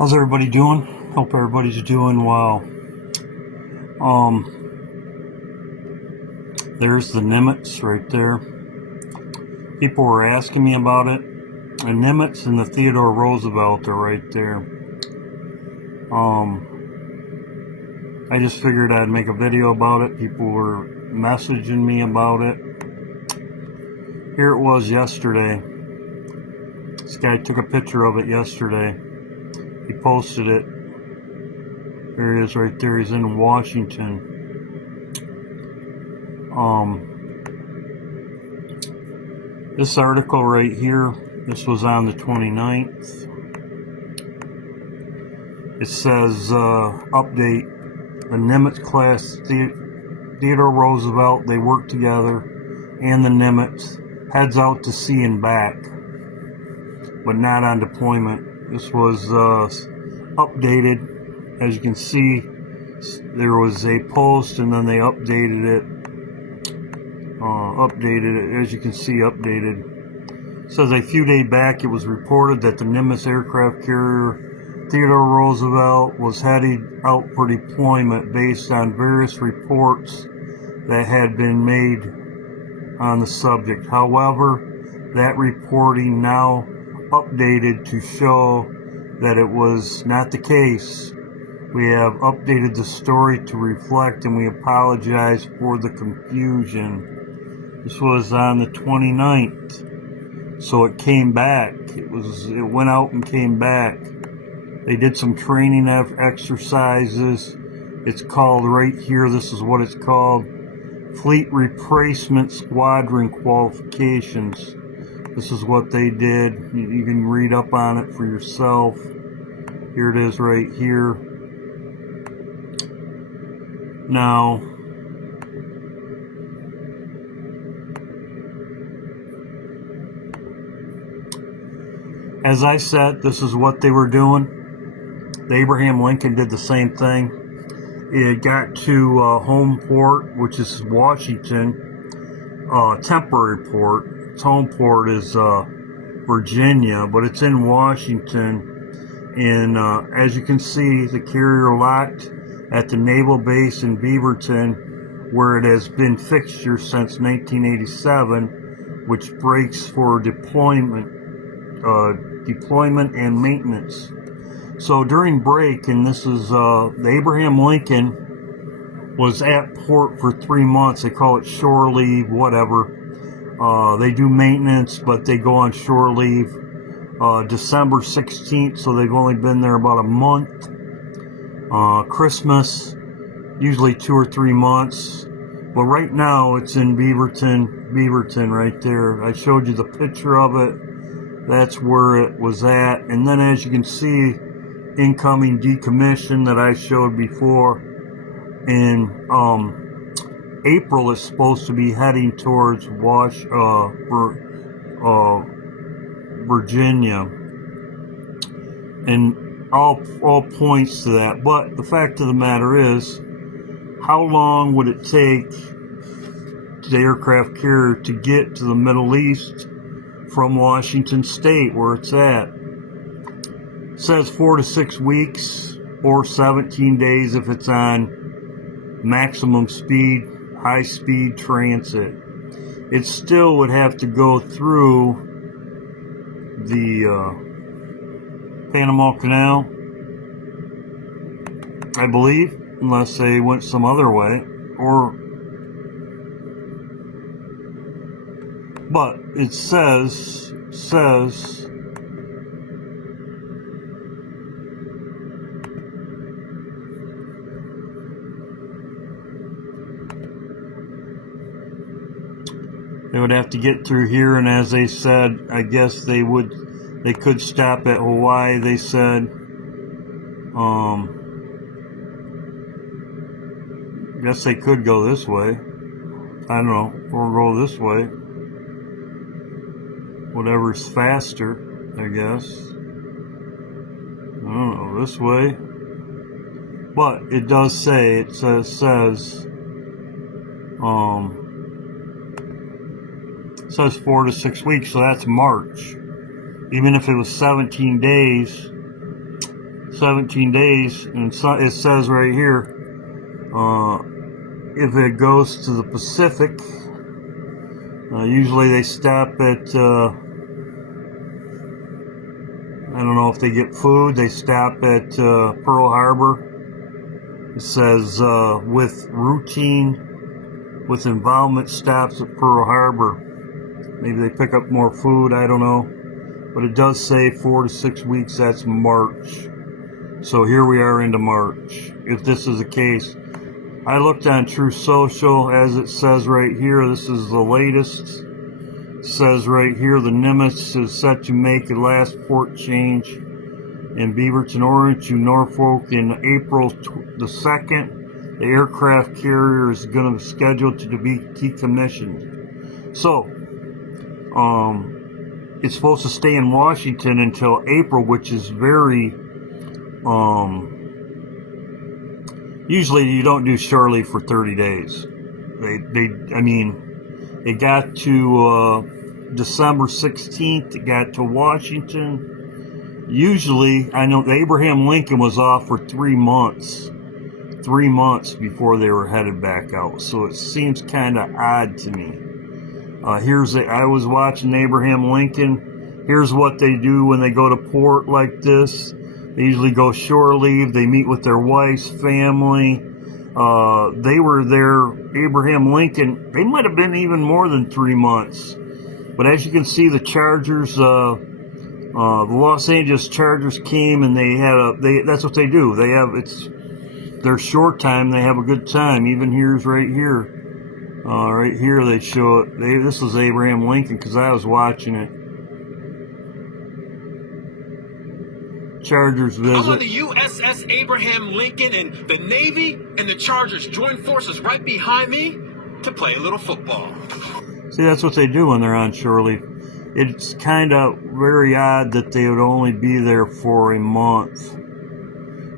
How's everybody doing? Hope everybody's doing well. There's the NIMITZ right there. People were asking me about it. The NIMITZ and the Theodore Roosevelt are right there. I just figured I'd make a video about it. People were messaging me about it. Here it was yesterday. This guy took a picture of it yesterday. He posted it. There he is right there. He's in Washington. This article right here, this was on the 29th. It says, update, the Nimitz class, Theodore Roosevelt, they work together, and the Nimitz heads out to sea and back, but not on deployment. This was updated. As you can see, there was a post and then they updated it. As you can see, updated. It says a few days back it was reported that the Nimitz aircraft carrier Theodore Roosevelt was headed out for deployment based on various reports that had been made on the subject. However, that reporting now updated to show that it was not the case. We have updated the story to reflect, and we apologize for the confusion. This was on the 29th, so it came back. It went out and came back. They did some training exercises. It's called right here. This is what it's called: Fleet Replacement Squadron Qualifications. This is what they did. You can read up on it for yourself. Here it is right here. Now, as I said, this is what they were doing. The Abraham Lincoln did the same thing. It got to home port, which is Washington, temporary port. Its home port is Virginia, but it's in Washington. And as you can see, the carrier locked at the naval base in Beaverton, where it has been fixture since 1987, which breaks for deployment and maintenance. So during break, and this is the Abraham Lincoln was at port for 3 months. They call it shore leave, whatever. They do maintenance, but they go on shore leave December 16th, so they've only been there about a month. Christmas, usually 2 or 3 months. But right now it's in Beaverton right there. I showed you the picture of it. That's where it was at. And then as you can see, incoming decommission that I showed before. In April is supposed to be heading towards Virginia. And all points to that. But the fact of the matter is, how long would it take the aircraft carrier to get to the Middle East from Washington State, where it's at? It says 4 to 6 weeks or 17 days if it's on maximum speed, high speed transit. It still would have to go through the Panama Canal, I believe, unless they went some other way, but it says they would have to get through here, and as they said, I guess they could stop at Hawaii, they said. Guess they could go this way. I don't know, or go this way. Whatever's faster, I guess. I don't know, this way. But it does say, it says 4 to 6 weeks, so that's March. Even if it was 17 days, 17 days, and it says right here, if it goes to the Pacific, usually they stop at, I don't know if they get food, they stop at Pearl Harbor. It says with involvement stops at Pearl Harbor. Maybe they pick up more food, I don't know. But it does say 4 to 6 weeks, that's March. So here we are into March, if this is the case. I looked on True Social, as it says right here, this is the latest. It says right here, the NIMITZ is set to make a last port change in Beaverton, Orange to Norfolk in April the 2nd. The aircraft carrier is going to be scheduled to be decommissioned. So, it's supposed to stay in Washington until April, which is very, usually you don't do shore leave for 30 days. It got to December 16th, it got to Washington. Usually, I know Abraham Lincoln was off for 3 months. 3 months before they were headed back out. So it seems kind of odd to me. I was watching Abraham Lincoln. Here's what they do when they go to port like this. They usually go shore leave. They meet with their wife's family. They were there, Abraham Lincoln, they might have been even more than 3 months. But as you can see, the Chargers, the Los Angeles Chargers came and that's what they do. It's their short time, they have a good time. Even here's right here. Right here they show it. This is Abraham Lincoln because I was watching it. Chargers visit. I'm on the USS Abraham Lincoln, and the Navy and the Chargers joined forces right behind me to play a little football. See, that's what they do when they're on shore leave. It's kind of very odd that they would only be there for a month.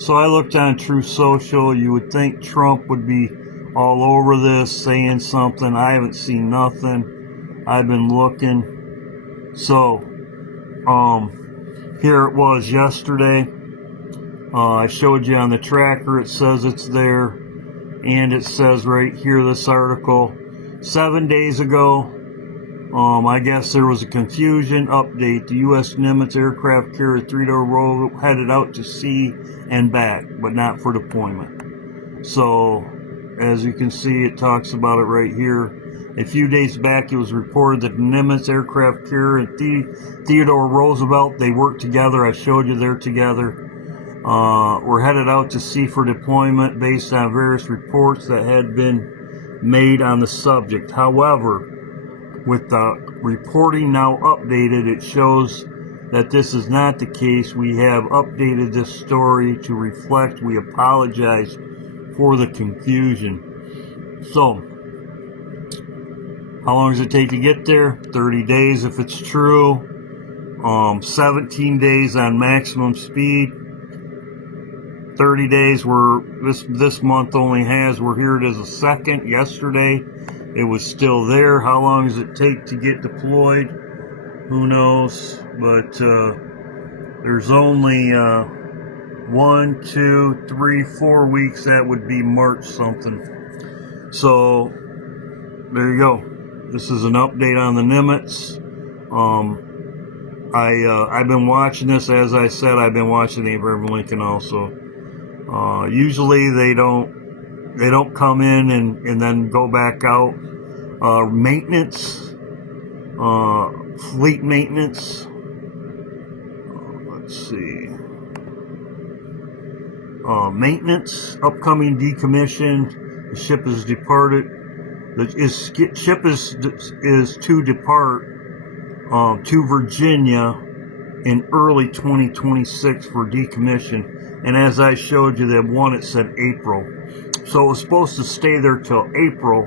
So I looked on True Social. You would think Trump would be all over this, saying something. I haven't seen nothing. I've been looking. So, here it was yesterday. I showed you on the tracker. It says it's there. And it says right here, this article, 7 days ago, I guess there was a confusion. Update, the U.S. NIMITZ aircraft carrier 3-door row headed out to sea and back, but not for deployment. So, as you can see, it talks about it right here. A few days back, it was reported that the NIMITZ aircraft carrier and Theodore Roosevelt, they worked together. I showed you they're together. Were headed out to sea for deployment based on various reports that had been made on the subject. However, with the reporting now updated, it shows that this is not the case. We have updated this story to reflect. We apologize for the confusion. So, how long does it take to get there? 30 days if it's true. 17 days on maximum speed. 30 days this month only has. We're here, it is the 2nd. Yesterday it was still there. How long does it take to get deployed? Who knows? But there's only 1, 2, 3, 4 weeks. That would be March something. So there you go. This is an update on the NIMITZ. I've been watching this. As I said, I've been watching Abraham Lincoln also. Usually they don't come in and then go back out. Maintenance, fleet maintenance. Let's see. Maintenance, upcoming decommission. The ship is departed. The ship is to depart to Virginia in early 2026 for decommission. And as I showed you, that one, it said April. So it was supposed to stay there till April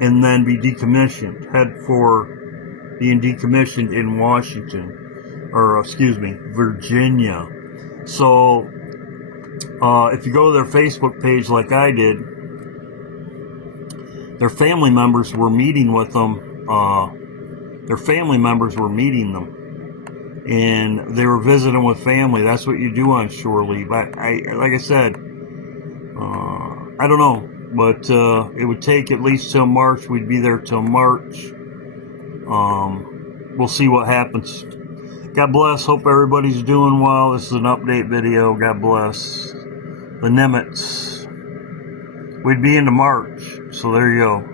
and then be decommissioned. Head for being decommissioned in Washington, or excuse me, Virginia. So if you go to their Facebook page like I did, their family members were meeting with them. Their family members were meeting them. and they were visiting with family. That's what you do on shore leave. I like I said, I don't know, but it would take at least till March. We'd be there till March. We'll see what happens. God bless. Hope everybody's doing well. This is an update video. God bless. The NIMITZ. We'd be into March, so there you go.